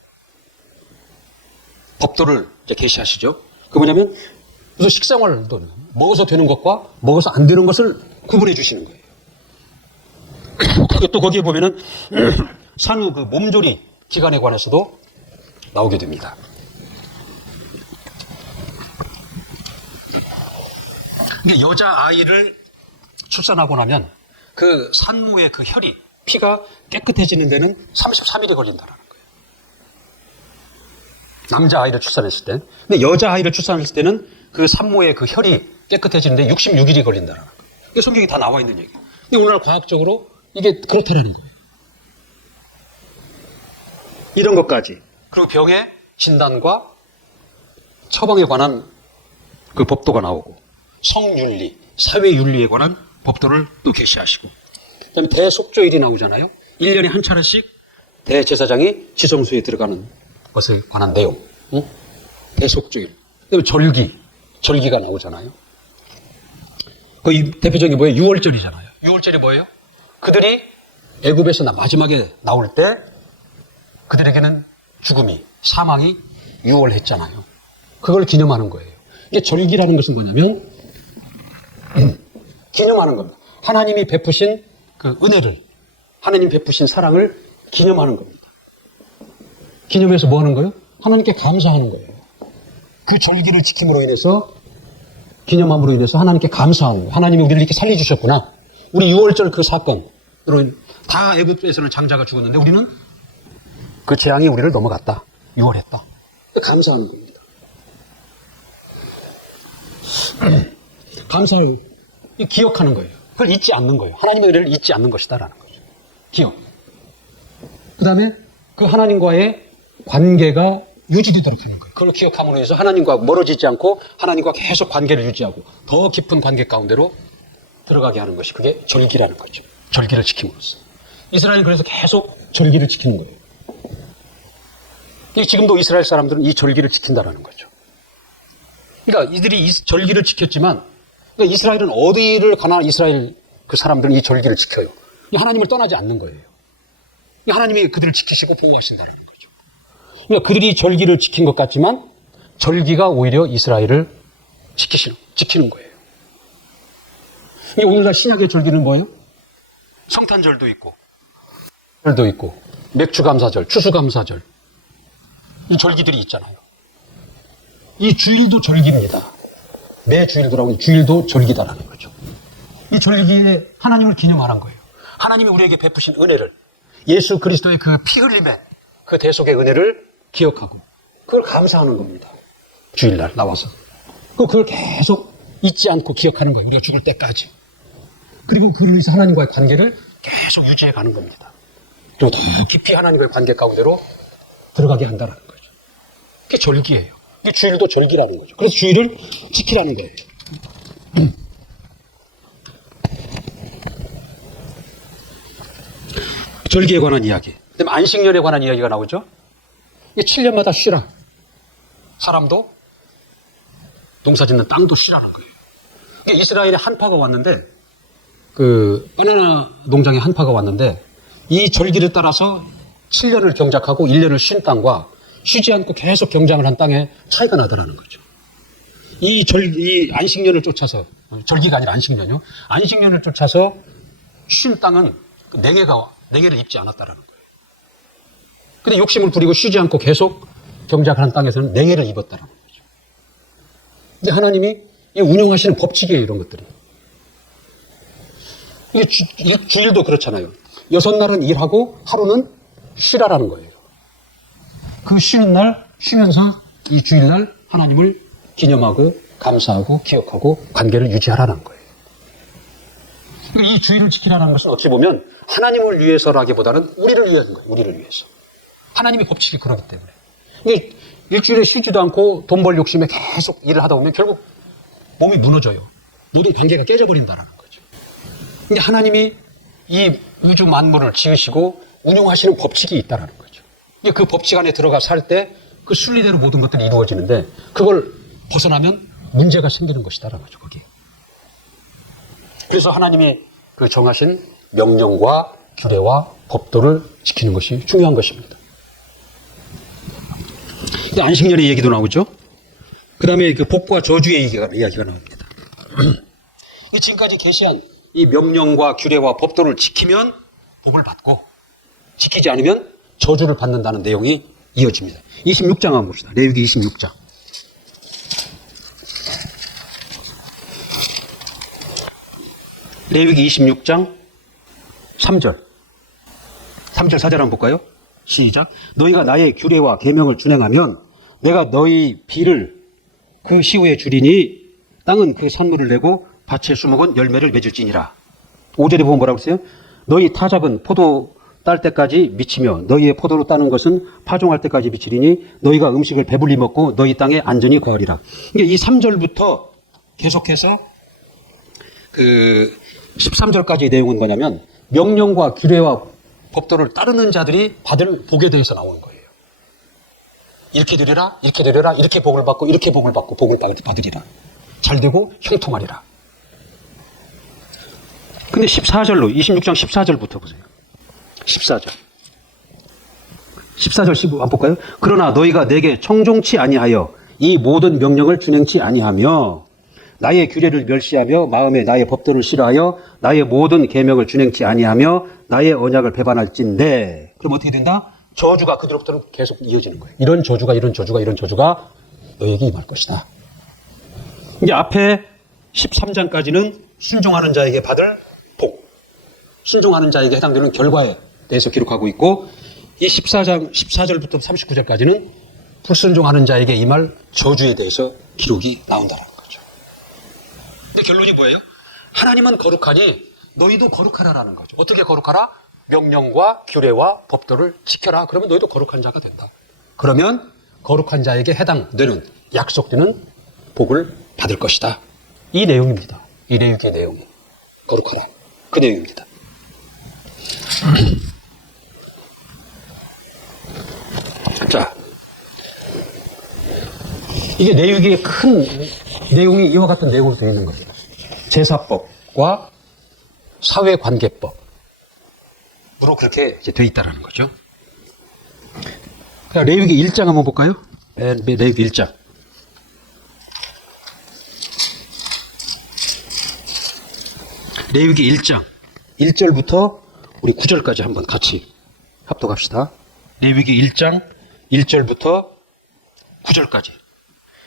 법도를 이제 계시하시죠. 그 뭐냐면 무슨 식생활도 먹어서 되는 것과 먹어서 안 되는 것을 구분해 주시는 거예요. 또 거기에 보면은 산후 그 몸조리 기간에 관해서도 나오게 됩니다. 여자 아이를 출산하고 나면 그 산모의 그 혈이 피가 깨끗해지는 데는 33일이 걸린다는 거예요. 남자 아이를 출산했을 때. 근데 여자 아이를 출산했을 때는 그 산모의 그 혈이 깨끗해지는데 66일이 걸린다는 거예요. 이게 성경이 다 나와 있는 얘기예요. 근데 오늘날 과학적으로 이게 그렇다라는 거예요. 이런 것까지. 그리고 병의 진단과 처방에 관한 그 법도가 나오고 성윤리, 사회윤리에 관한 법도를 또 계시하시고 그다음에 대속죄일이 나오잖아요. 1년에 한 차례씩 대제사장이 지성소에 들어가는 것에 관한 내용. 대속죄일. 그다음에 절기가 나오잖아요. 그 대표적인 게 뭐예요? 6월절이잖아요. 6월절이 뭐예요? 그들이 애굽에서 마지막에 나올 때 그들에게는 죽음이, 사망이 6월했잖아요. 그걸 기념하는 거예요. 이게 절기라는 것은 뭐냐면 기념하는 겁니다. 하나님이 베푸신 그 은혜를, 하나님 베푸신 사랑을 기념하는 겁니다. 기념해서 뭐 하는 거예요? 하나님께 감사하는 거예요. 그 절기를 지킴으로 인해서, 기념함으로 인해서 하나님께 감사하는 거예요. 하나님이 우리를 이렇게 살려주셨구나. 우리 6월절 그 사건으로 다 애굽에서는 장자가 죽었는데 우리는 그 재앙이 우리를 넘어갔다. 6월했다. 감사하는 겁니다. 감사를 기억하는 거예요. 그걸 잊지 않는 거예요. 하나님의 은혜를 잊지 않는 것이다라는 거죠. 기억. 그 다음에 그 하나님과의 관계가 유지되도록 하는 거예요. 그걸 기억함으로 해서 하나님과 멀어지지 않고 하나님과 계속 관계를 유지하고 더 깊은 관계 가운데로 들어가게 하는 것이 그게 절기라는 거죠. 절기를 지킴으로써. 이스라엘은 그래서 계속 절기를 지키는 거예요. 지금도 이스라엘 사람들은 이 절기를 지킨다라는 거죠. 그러니까 이들이 이 절기를 지켰지만 그러니까 이스라엘은 어디를 가나 이스라엘 그 사람들은 이 절기를 지켜요. 하나님을 떠나지 않는 거예요. 하나님이 그들을 지키시고 보호하신다는 거죠. 그러니까 그들이 절기를 지킨 것 같지만 절기가 오히려 이스라엘을 지키는 거예요. 오늘날 신약의 절기는 뭐예요? 성탄절도 있고, 절도 있고, 맥주감사절, 추수감사절. 이 절기들이 있잖아요. 이 주일도 절기입니다. 매 주일도라고 이 주일도 절기다라는 거죠. 이 절기에 하나님을 기념하는 거예요. 하나님이 우리에게 베푸신 은혜를, 예수 그리스도의 그 피 흘림의 그 대속의 은혜를 기억하고 그걸 감사하는 겁니다. 주일날 나와서. 그걸 계속 잊지 않고 기억하는 거예요. 우리가 죽을 때까지. 그리고 그를 위해서 하나님과의 관계를 계속 유지해 가는 겁니다. 그리고 더 깊이 하나님과의 관계 가운데로 들어가게 한다는 거죠. 그게 절기예요. 이게 주일도 절기라는 거죠. 그래서 주일을 지키라는 거예요. 절기에 관한 이야기. 그다음에 안식년에 관한 이야기가 나오죠. 이게 7년마다 쉬라. 사람도 농사짓는 땅도 쉬라는 거예요. 이게 이스라엘에 한파가 왔는데 그 바나나 농장에 한파가 왔는데 이 절기를 따라서 7년을 경작하고 1년을 쉰 땅과 쉬지 않고 계속 경작을 한 땅에 차이가 나더라는 거죠. 이 안식년을 쫓아서, 절기가 아니라 안식년이요. 안식년을 쫓아서 쉰 땅은 냉해를 입지 않았다라는 거예요. 근데 욕심을 부리고 쉬지 않고 계속 경작하는 땅에서는 냉해를 입었다라는 거죠. 근데 하나님이 운영하시는 법칙이에요, 이런 것들이. 이게 주일도 그렇잖아요. 6날은 일하고 하루는 쉬라라는 거예요. 그 쉬는 날 쉬면서 이 주일날 하나님을 기념하고 감사하고 기억하고 관계를 유지하라는 거예요. 이 주의를 지키라는 것은 어찌 보면 하나님을 위해서라기보다는 우리를 위한 거예요. 우리를 위해서. 하나님의 법칙이 그러기 때문에. 이게 일주일에 쉬지도 않고 돈 벌 욕심에 계속 일을 하다 보면 결국 몸이 무너져요. 모든 관계가 깨져버린다는 거죠. 근데 하나님이 이 우주 만물을 지으시고 운용하시는 법칙이 있다는 거죠. 그 법칙 안에 들어가 살 때 그 순리대로 모든 것들이 이루어지는데 그걸 벗어나면 문제가 생기는 것이다라는 거죠. 거기에. 그래서 하나님이 그 정하신 명령과 규례와 법도를 지키는 것이 중요한 것입니다. 안식년의 얘기도 나오죠. 그 다음에 그 복과 저주의 이야기가 나옵니다. 지금까지 계시한 이 명령과 규례와 법도를 지키면 복을 받고 지키지 않으면 저주를 받는다는 내용이 이어집니다. 26장 한번 봅시다. 레위기 26장. 레위기 26장 3절. 3절 4절 한번 볼까요? 시작. 너희가 나의 규례와 계명을 준행하면 내가 너희 비를 그 시후에 주리니 땅은 그 산물을 내고 밭에 수목은 열매를 맺을지니라. 5절에 보면 뭐라고 했어요? 너희 타작은 포도 딸 때까지 미치며 너희의 포도로 따는 것은 파종할 때까지 미치리니 너희가 음식을 배불리 먹고 너희 땅에 안전히 거하리라. 그러니까 이 3절부터 계속해서 그 13절까지의 내용은 뭐냐면 명령과 규례와 법도를 따르는 자들이 받을 복에 대해서 나오는 거예요. 이렇게 되리라, 이렇게 되리라, 이렇게 복을 받고, 이렇게 복을 받고, 복을 받으리라. 잘 되고 형통하리라. 근데 14절로, 26장 14절부터 보세요. 14절. 14절 15 안 볼까요? 그러나 너희가 내게 청종치 아니하여 이 모든 명령을 준행치 아니하며 나의 규례를 멸시하며 마음에 나의 법도를 싫어하여 나의 모든 계명을 준행치 아니하며 나의 언약을 배반할진대. 그럼 어떻게 된다? 저주가 그대로부터 계속 이어지는 거예요. 이런 저주가 너에게 임할 것이다. 이제 앞에 13장까지는 순종하는 자에게 받을 복, 순종하는 자에게 해당되는 결과에 대해서 기록하고 있고, 이 14절부터 39절까지는 불순종하는 자에게 임할 저주에 대해서 기록이 나온다는 거죠. 근데 결론이 뭐예요? 하나님은 거룩하니 너희도 거룩하라라는 거죠. 어떻게 거룩하라? 명령과 규례와 법도를 지켜라. 그러면 너희도 거룩한 자가 된다. 그러면 거룩한 자에게 해당되는 약속되는 복을 받을 것이다. 이 내용입니다. 이 레위기의 내용. 거룩하라. 그 내용입니다. 자, 이게 레위기의 큰 내용이 이와 같은 내용으로 되어 있는 겁니다. 제사법과 사회관계법으로 그렇게 이제 되어 있다는 거죠. 레위기 1장 한번 볼까요? 레위기 1장. 레위기 1장 1절부터 우리 9절까지 한번 같이 합독합시다. 레위기 1장 1절부터 9절까지.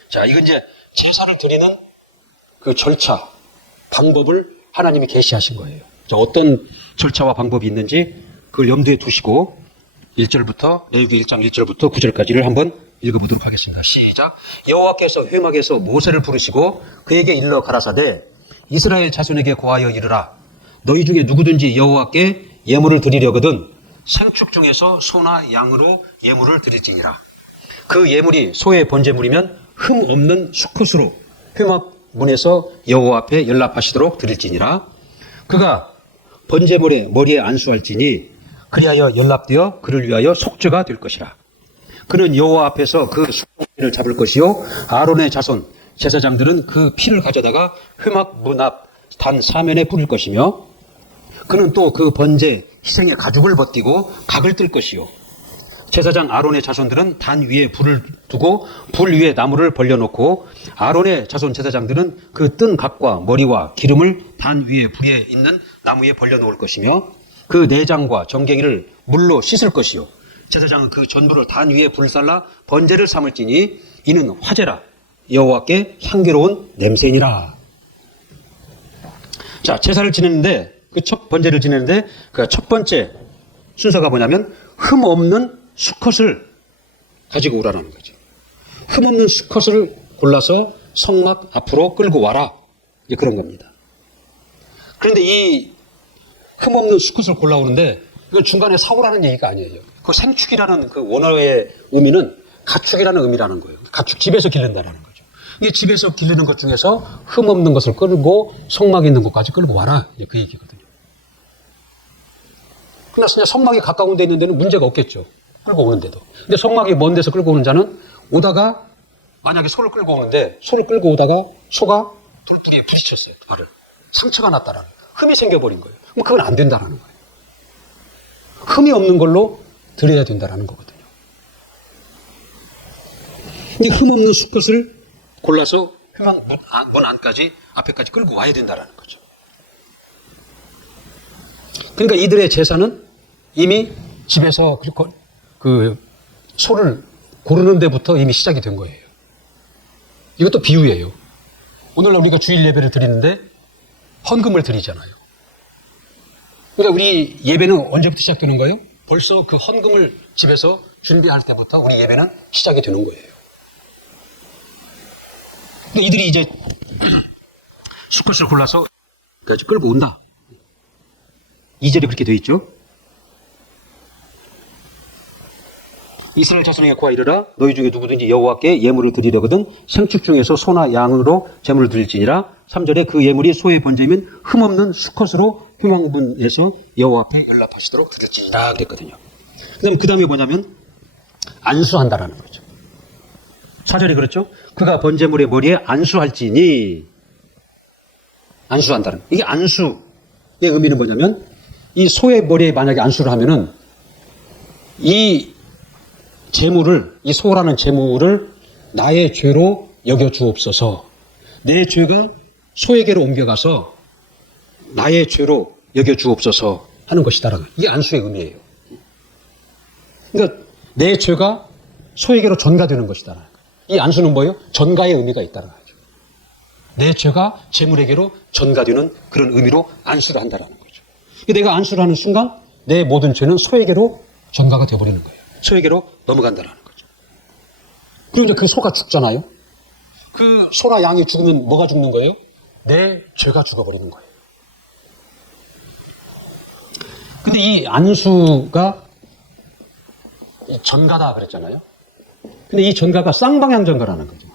자, 이건 이제 제사를 드리는 그 절차, 방법을 하나님이 계시하신 거예요. 자, 어떤 절차와 방법이 있는지 그걸 염두에 두시고 1절부터 레위기 1장 1절부터 9절까지를 한번 읽어보도록 하겠습니다. 시작. 여호와께서 회막에서 모세를 부르시고 그에게 일러 가라사대 이스라엘 자손에게 고하여 이르라. 너희 중에 누구든지 여호와께 예물을 드리려거든 생축 중에서 소나 양으로 예물을 드릴지니라. 그 예물이 소의 번제물이면 흠 없는 수컷으로 회막 문에서 여호와 앞에 연락하시도록 드릴지니라. 그가 번제물의 머리에 안수할지니 그리하여 연락되어 그를 위하여 속죄가 될 것이라. 그는 여호와 앞에서 그 수송피를 잡을 것이요 아론의 자손 제사장들은 그 피를 가져다가 회막 문 앞 단 사면에 뿌릴 것이며 그는 또 그 번제 희생의 가죽을 벗기고 각을 뜰 것이요 제사장 아론의 자손들은 단 위에 불을 두고 불 위에 나무를 벌려놓고 아론의 자손 제사장들은 그 뜬 각과 머리와 기름을 단 위에 불에 있는 나무에 벌려놓을 것이며 그 내장과 정갱이를 물로 씻을 것이요 제사장은 그 전부를 단 위에 불살라 번제를 삼을지니 이는 화제라 여호와께 향기로운 냄새니라. 자, 제사를 지내는데 그 첫 번제를 지내는데 그 첫 번째 순서가 뭐냐면 흠 없는 수컷을 가지고 오라는 거죠. 흠 없는 수컷을 골라서 성막 앞으로 끌고 와라. 이제 그런 겁니다. 그런데 이 흠없는 수컷을 골라오는데 이건 중간에 사오라는 얘기가 아니에요. 그 생축이라는 그 원어의 의미는 가축이라는 의미라는 거예요. 가축, 집에서 기른다라는 거죠. 이게 집에서 기르는 것 중에서 흠없는 것을 끌고 성막 있는 곳까지 끌고 와라. 이제 그 얘기거든요. 그러나 성막이 가까운 데 있는 데는 문제가 없겠죠. 끌고 오는데도. 근데 성막이 먼 데서 끌고 오는 자는 오다가 만약에 소를 끌고 오는데 소를 끌고 오다가 소가 돌부리에 부딪혔어요. 발을. 상처가 났다라는 거예요. 흠이 생겨버린 거예요. 그럼 그건 안 된다라는 거예요. 흠이 없는 걸로 드려야 된다라는 거거든요. 근데 흠 없는 수컷을 골라서 문 안까지 앞에까지 끌고 와야 된다라는 거죠. 그러니까 이들의 제사는 이미 집에서 그 소를 고르는 데부터 이미 시작이 된 거예요. 이것도 비유예요. 오늘날 우리가 주일 예배를 드리는데 헌금을 드리잖아요. 그러니까 우리 예배는 언제부터 시작되는 거예요? 벌써 그 헌금을 집에서 준비할 때부터 우리 예배는 시작이 되는 거예요. 그러니까 이들이 이제 수컷을 골라서 끌고 온다. 2절에 그렇게 되어 있죠. 이스라엘 자손에게 고하 이르라 너희 중에 누구든지 여호와께 예물을 드리려거든 생축 중에서 소나 양으로 제물을 드릴지니라. 3절에 그 예물이 소의 번제이면 흠없는 수컷으로 휴망분에서 여호와 앞에 연락하시도록 드릴지니라 그랬거든요. 그 다음에 뭐냐면 안수한다라는 거죠. 4절이 그렇죠. 그가 번제물의 머리에 안수할지니 안수한다는 이게 안수의 의미는 뭐냐면 이 소의 머리에 만약에 안수를 하면은 이 제물을 이 소라는 제물을 나의 죄로 여겨 주옵소서. 내 죄가 소에게로 옮겨가서 나의 죄로 여겨 주옵소서 하는 것이다. 이게 안수의 의미예요. 그러니까 내 죄가 소에게로 전가되는 것이다. 이 안수는 뭐예요? 전가의 의미가 있다는 거죠. 내 죄가 제물에게로 전가되는 그런 의미로 안수를 한다는 거죠. 내가 안수를 하는 순간 내 모든 죄는 소에게로 전가가 되어버리는 거예요. 소에게로 넘어간다는 거죠. 그리고 이제 그 소가 죽잖아요. 그 소나 양이 죽으면 뭐가 죽는 거예요? 내 죄가 죽어버리는 거예요. 근데 이 안수가 전가다 그랬잖아요. 근데 이 전가가 쌍방향 전가라는 거죠.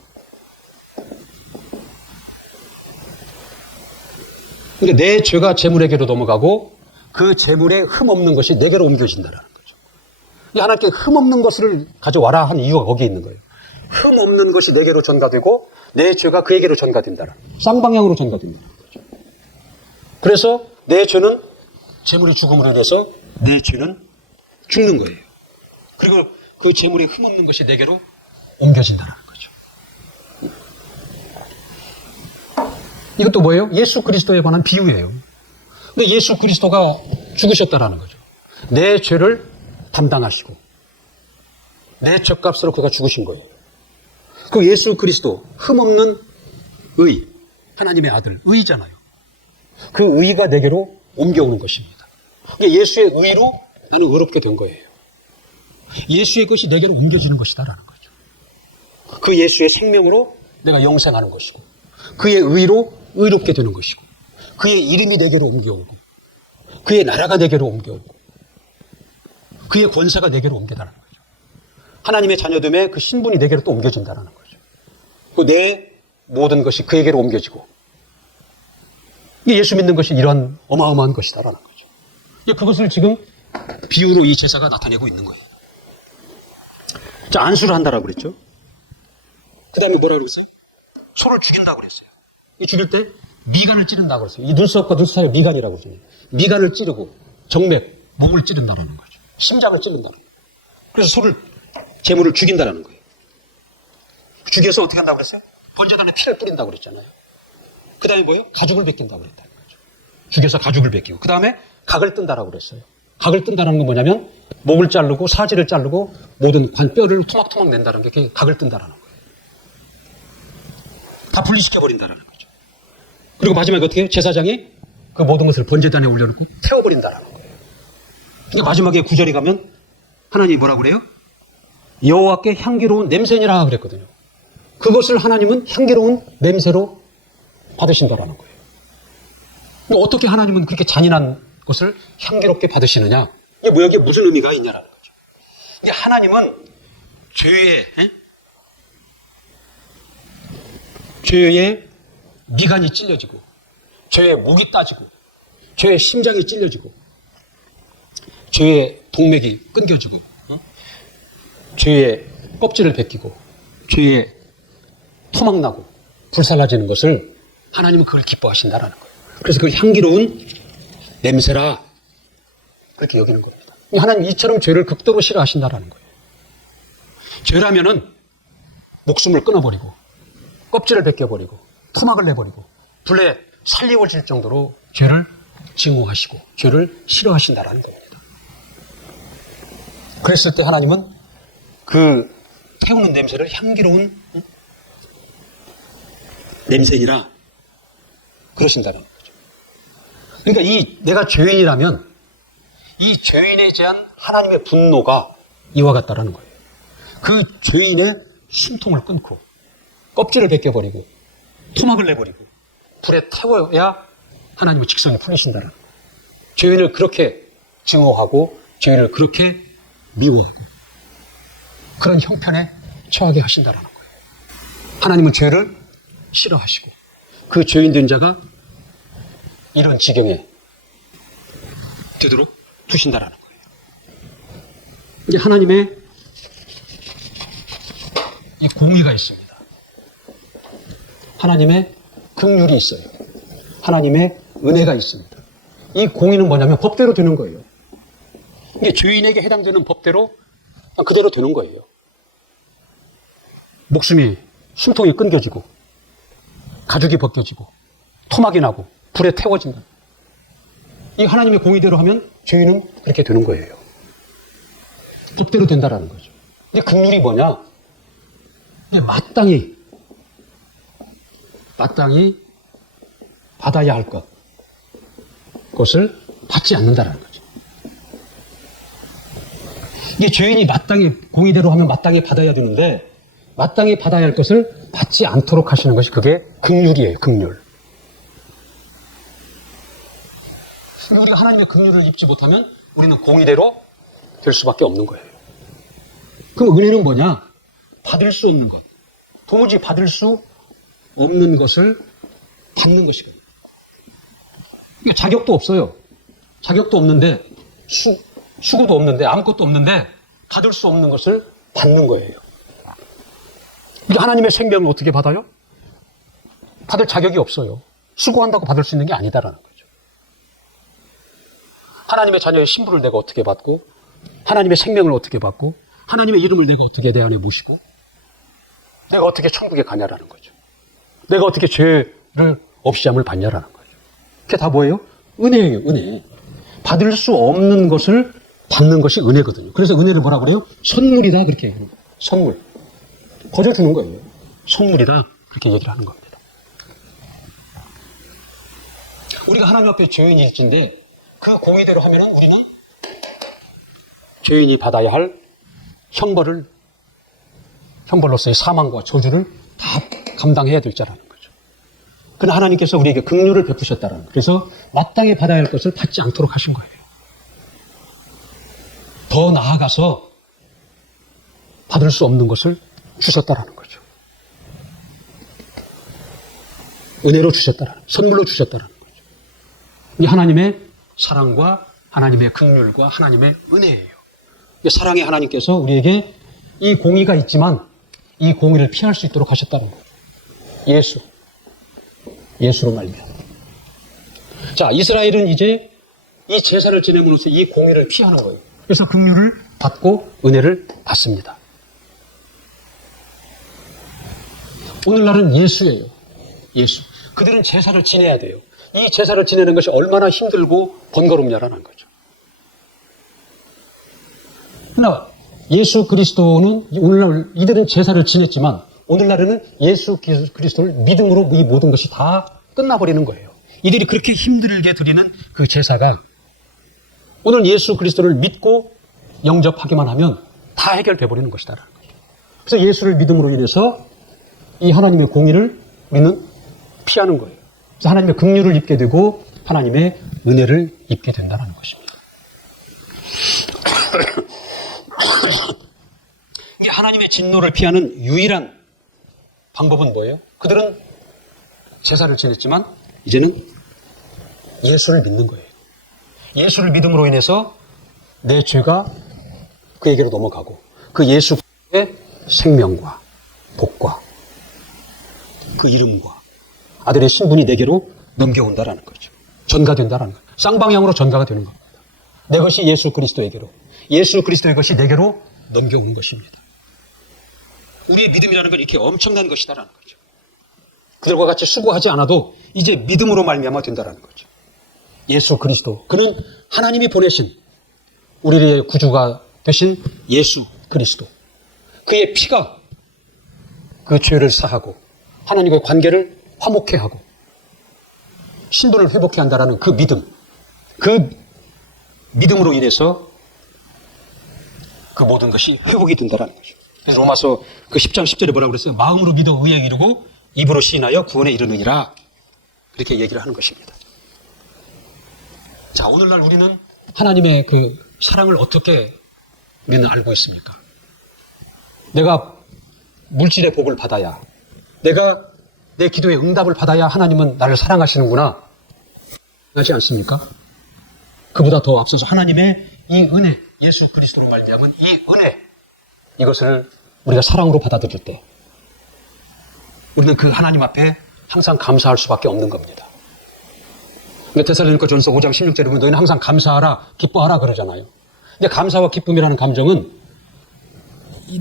그러니까 내 죄가 제물에게로 넘어가고 그 제물에 흠 없는 것이 내게로 옮겨진다는 거죠. 하나님께 흠 없는 것을 가져와라 한 이유가 거기에 있는 거예요. 흠 없는 것이 내게로 전가되고 내 죄가 그에게로 전가된다는 거예요. 쌍방향으로 전가된다는 거죠. 그래서 내 죄는 제물의 죽음으로 인해서 내 죄는 죽는 거예요. 그리고 그 제물에 흠 없는 것이 내게로 옮겨진다는 거죠. 이것도 뭐예요? 예수 그리스도에 관한 비유예요. 근데 예수 그리스도가 죽으셨다라는 거죠. 내 죄를 담당하시고 내 죗값으로 그가 죽으신 거예요. 그 예수 그리스도 흠없는 의, 하나님의 아들, 의잖아요. 그 의가 내게로 옮겨오는 것입니다. 그러니까 예수의 의로 나는 의롭게 된 거예요. 예수의 것이 내게로 옮겨지는 것이다라는 거죠. 그 예수의 생명으로 내가 영생하는 것이고 그의 의로 의롭게 되는 것이고 그의 이름이 내게로 옮겨오고 그의 나라가 내게로 옮겨오고 그의 권세가 내게로 옮겨다는 거죠. 하나님의 자녀됨의 그 신분이 내게로 또 옮겨진다는 거죠. 내 모든 것이 그에게로 옮겨지고 예수 믿는 것이 이런 어마어마한 것이다라는 거죠. 그것을 지금 비유로 이 제사가 나타내고 있는 거예요. 자, 안수를 한다라고 그랬죠. 그 다음에 뭐라고 그랬어요? 소를 죽인다고 그랬어요. 이 죽일 때 미간을 찌른다고 그랬어요. 이 눈썹과 눈썹 사이에 미간이라고 그랬어요. 미간을 찌르고 정맥, 몸을 찌른다는 거죠. 심장을 찌른다는 거예요. 그래서 소를, 제물을 죽인다는 거예요. 죽여서 어떻게 한다고 그랬어요? 번제단에 피를 뿌린다고 그랬잖아요. 그 다음에 뭐예요? 가죽을 벗긴다고 그랬다는 거죠. 죽여서 가죽을 벗기고 그 다음에 각을 뜬다라고 그랬어요. 각을 뜬다는 건 뭐냐면 목을 자르고 사지를 자르고 모든 뼈를 토막토막 낸다는 게 그게 각을 뜬다라는 거예요. 다 분리시켜버린다라는 거죠. 그리고 마지막에 어떻게 해요? 제사장이 그 모든 것을 번제단에 올려놓고 태워버린다라는 거예요. 그러니까 마지막에 9절에 가면 하나님이 뭐라고 그래요? 여호와께 향기로운 냄새니라 그랬거든요. 그것을 하나님은 향기로운 냄새로 받으신다라는 거예요. 어떻게 하나님은 그렇게 잔인한 것을 향기롭게 받으시느냐? 이게 뭐야? 이게 무슨 의미가 있냐라는 거죠. 근데 하나님은 죄의 미간이 찔려지고, 죄의 목이 따지고, 죄의 심장이 찔려지고, 죄의 동맥이 끊겨지고, 죄의 껍질을 벗기고, 죄의 토막나고 불살라지는 것을 하나님은 그걸 기뻐하신다라는 거예요. 그래서 그 향기로운 냄새라 그렇게 여기는 겁니다. 하나님 이처럼 죄를 극도로 싫어하신다라는 거예요. 죄라면은 목숨을 끊어버리고 껍질을 벗겨버리고 토막을 내버리고 불에 살리워질 정도로 죄를 증오하시고 죄를 싫어하신다라는 겁니다. 그랬을 때 하나님은 그 태우는 냄새를 향기로운 냄새니라 그러신다는 거죠. 그러니까 내가 죄인이라면 이 죄인에 대한 하나님의 분노가 이와 같다라는 거예요. 그 죄인의 숨통을 끊고 껍질을 벗겨버리고 토막을 내버리고 불에 태워야 하나님의 직성이 풀리신다는 거예요. 죄인을 그렇게 증오하고 죄인을 그렇게 미워하고 그런 형편에 처하게 하신다는 거예요. 하나님은 죄를 싫어하시고 그 죄인 된 자가 이런 지경에 되도록 두신다는 거예요. 이제 하나님의 이 공의가 있습니다. 하나님의 긍휼이 있어요. 하나님의 은혜가 있습니다. 이 공의는 뭐냐면 법대로 되는 거예요. 이게 죄인에게 해당되는 법대로 그대로 되는 거예요. 목숨이 숨통이 끊겨지고 가죽이 벗겨지고 토막이 나고 불에 태워진다. 이 하나님의 공의대로 하면 죄인은 그렇게 되는 거예요. 법대로 된다라는 거죠. 근데 긍휼이 뭐냐? 마땅히 받아야 할 그것을 받지 않는다라는 거죠. 이게 죄인이 마땅히 공의대로 하면 마땅히 받아야 되는데 마땅히 받아야 할 것을 받지 않도록 하시는 것이 그게 긍휼이에요. 긍휼. 우리가 하나님의 긍휼을 입지 못하면 우리는 공의대로 될 수밖에 없는 거예요. 그럼 은혜는 뭐냐? 받을 수 없는 것. 도무지 받을 수 없는 것을 받는 것이거든요. 그러니까 자격도 없어요. 자격도 없는데 수고도 없는데 아무것도 없는데 받을 수 없는 것을 받는 거예요. 하나님의 생명을 어떻게 받아요? 받을 자격이 없어요. 수고한다고 받을 수 있는 게 아니다라는 거죠. 하나님의 자녀의 신분을 내가 어떻게 받고 하나님의 생명을 어떻게 받고 하나님의 이름을 내가 어떻게 내 안에 모시고 내가 어떻게 천국에 가냐라는 거죠. 내가 어떻게 죄를 없이함을 받냐라는 거죠. 그게 다 뭐예요? 은혜예요. 은혜. 받을 수 없는 것을 받는 것이 은혜거든요. 그래서 은혜를 뭐라고 그래요? 선물이다 그렇게 얘기해요. 선물. 거저 주는 거예요. 선물이다 그렇게 얘기를 하는 겁니다. 우리가 하나님 앞에 죄인일진데 그 공의대로 하면은 우리는 죄인이 받아야 할 형벌로서의 사망과 저주를 다 감당해야 될 자라는 거죠. 그러나 하나님께서 우리에게 긍휼을 베푸셨다는 거예요. 그래서 마땅히 받아야 할 것을 받지 않도록 하신 거예요. 더 나아가서 받을 수 없는 것을 주셨다라는 거죠. 은혜로 주셨다라는, 선물로 주셨다라는 거죠. 이 하나님의 사랑과 하나님의 긍휼과 하나님의 은혜예요. 사랑의 하나님께서 우리에게 이 공의가 있지만 이 공의를 피할 수 있도록 하셨다는 거예요. 예수로 말미암아. 자, 이스라엘은 이제 이 제사를 지냄으로써 이 공의를 피하는 거예요. 그래서 긍휼을 받고 은혜를 받습니다. 오늘날은 예수예요. 예수. 그들은 제사를 지내야 돼요. 이 제사를 지내는 것이 얼마나 힘들고 번거롭냐라는 거죠. 그러나 예수 그리스도는 오늘날 이들은 제사를 지냈지만 오늘날에는 예수 그리스도를 믿음으로 이 모든 것이 다 끝나버리는 거예요. 이들이 그렇게 힘들게 드리는 그 제사가 오늘 예수 그리스도를 믿고 영접하기만 하면 다 해결돼 버리는 것이다라는 거죠. 그래서 예수를 믿음으로 인해서 이 하나님의 공의를 우리는 피하는 거예요. 그래서 하나님의 긍휼을 입게 되고 하나님의 은혜를 입게 된다는 것입니다. 이게 하나님의 진노를 피하는 유일한 방법은 뭐예요? 그들은 제사를 지냈지만 이제는 예수를 믿는 거예요. 예수를 믿음으로 인해서 내 죄가 그에게로 넘어가고 그 예수의 생명과 복과 그 이름과 아들의 신분이 내게로 넘겨온다라는 거죠. 전가된다라는 거예요. 쌍방향으로 전가가 되는 겁니다. 내 것이 예수 그리스도에게로, 예수 그리스도의 것이 내게로 넘겨오는 것입니다. 우리의 믿음이라는 건 이렇게 엄청난 것이다라는 거죠. 그들과 같이 수고하지 않아도 이제 믿음으로 말미암아 된다라는 거죠. 예수 그리스도, 그는 하나님이 보내신 우리의 구주가 되신 예수 그리스도, 그의 피가 그 죄를 사하고 하나님과의 관계를 화목케 하고 신분을 회복케 한다라는 그 믿음, 그 믿음으로 인해서 그 모든 것이 회복이 된다라는 거죠. 그래서 로마서 그 10장 10절에 뭐라고 그랬어요? 마음으로 믿어 의에 이르고 입으로 시인하여 구원에 이르느니라. 이렇게 얘기를 하는 것입니다. 자, 오늘날 우리는 하나님의 그 사랑을 어떻게 우리는 알고 있습니까? 내가 물질의 복을 받아야, 내가 내 기도의 응답을 받아야 하나님은 나를 사랑하시는구나 하지 않습니까? 그보다 더 앞서서 하나님의 이 은혜, 예수 그리스도로 말미암은 이 은혜, 이것을 우리가 사랑으로 받아들일 때 우리는 그 하나님 앞에 항상 감사할 수밖에 없는 겁니다. 데살로니가 전서 5장 16절에 보면 너희는 항상 감사하라, 기뻐하라 그러잖아요. 근데 감사와 기쁨이라는 감정은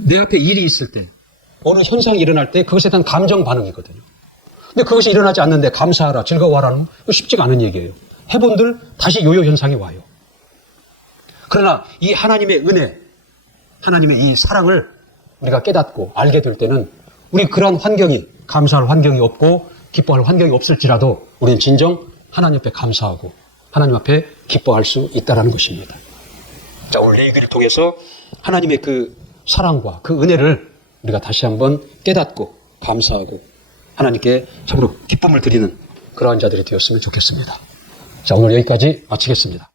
내 앞에 일이 있을 때, 어느 현상이 일어날 때 그것에 대한 감정 반응이거든요. 근데 그것이 일어나지 않는데 감사하라, 즐거워하라는 건 쉽지가 않은 얘기예요. 해본들 다시 요요 현상이 와요. 그러나 이 하나님의 은혜, 하나님의 이 사랑을 우리가 깨닫고 알게 될 때는 우리 그러한 환경이, 감사할 환경이 없고 기뻐할 환경이 없을지라도 우리는 진정 하나님 앞에 감사하고 하나님 앞에 기뻐할 수 있다는 것입니다. 자, 오늘 얘기를 통해서 하나님의 그 사랑과 그 은혜를 우리가 다시 한번 깨닫고 감사하고 하나님께 참으로 기쁨을 드리는 그러한 자들이 되었으면 좋겠습니다. 자, 오늘 여기까지 마치겠습니다.